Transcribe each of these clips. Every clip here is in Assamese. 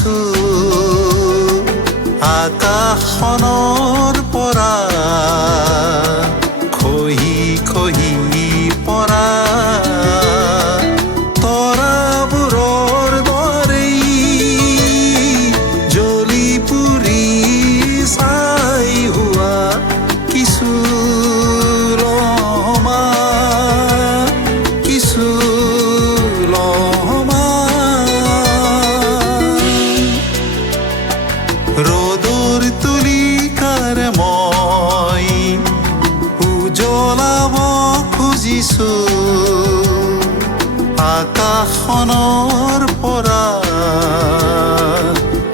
খুজিছো আকাশখনৰ পৰা খহি খহি পৰা তৰাবোৰৰ দৰেই জ্বলি পুৰি ছাই হোৱা কিছু লমা কিছু লমা ৰ'দৰ তুলিকাৰ মই উজ্বলাব খুজিছো আকাশখনৰ পৰা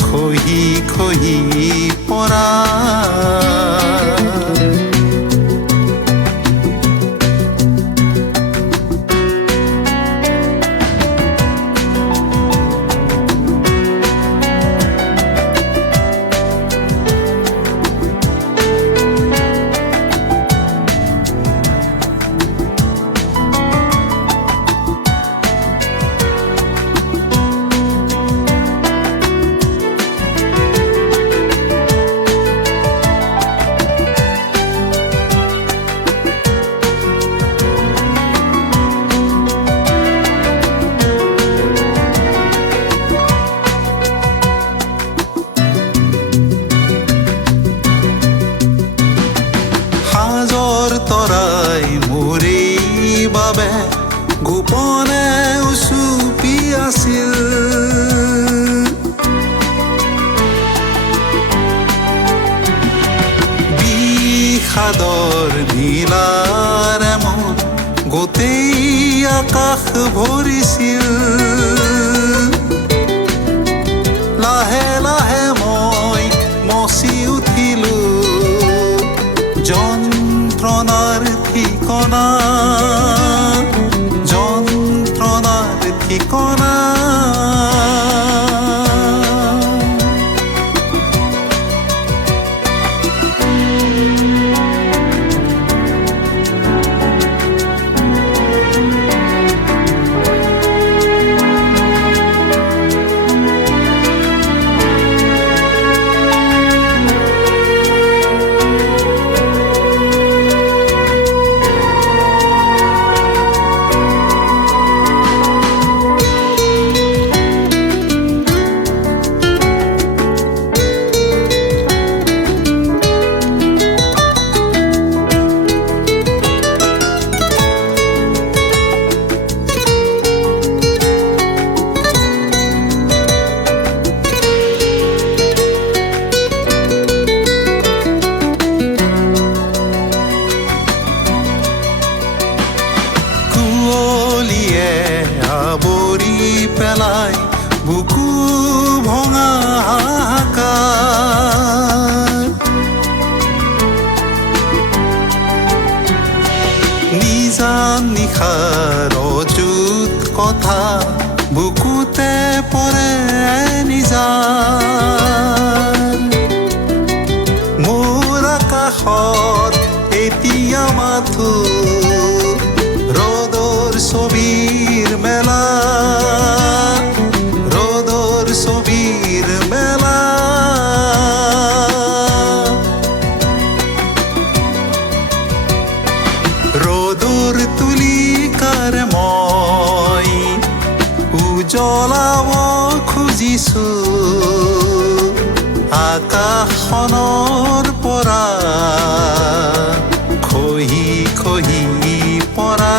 খহি খহি পৰা তৰাই মোৰে বাবে গোপনে উচুপি আছিল বিষাদৰ নীলাৰে মোৰ গোটেই আকাশ ভৰিছিল লাহে লাহে মই মচি উঠিলো যন্ত্ৰণাৰ ঠিকনা যন্ত্ৰণাৰ ঠিকনা আৱৰি পেলাই বুকু ভঙা হাহাকাৰ নিজান নিশাৰ অযুত কথা বুকুতে পৰে নিজান মোৰ আকাশত এতিয়া মাথো ৰ'দৰ ছবিৰ মেলা ৰ'দৰ ছবিৰ মেলা ৰ'দৰ তুলিকাৰ মই উজ্বলাব খুজিছো আকাশখনৰ পৰা খহি খহি পৰা